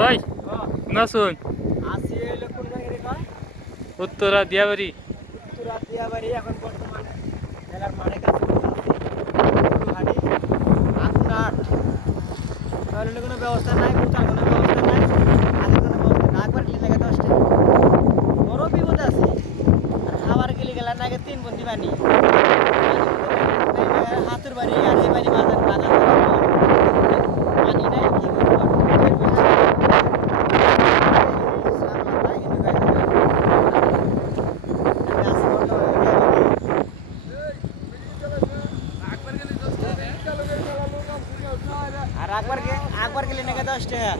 ভাই না শুন আসি হইলো কোন জায়গায় রে কয় উত্তরা দিয়াবাড়ি উত্তরা দিয়াবাড়ি এখন বর্তমানে জেলার মাঠে কাছে হাড়ি আগুনাট তাহলে কোনো ব্যবস্থা নাই কোথাও কোনো ব্যবস্থা নাই আগে কোনো ব্যবস্থা না একবার গেলে লাগে 10 টাকা বড় বিপদ আছে আর খাবার গেলে গেলার নাকি 3 বন্দি বানি হাতের বাড়ি আর এই বাড়ি বাজার বাজার পানি নাই কি আর একবার গেলে নাকি 10 টাকা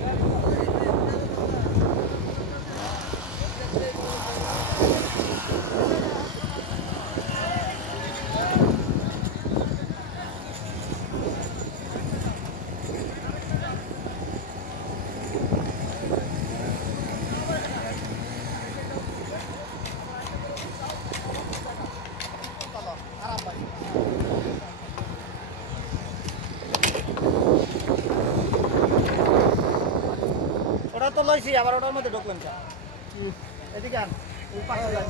ওটা তো লইছি আবার ওটার মধ্যে ঢুকলাম চা এদিকে আন ওই পাশে যাই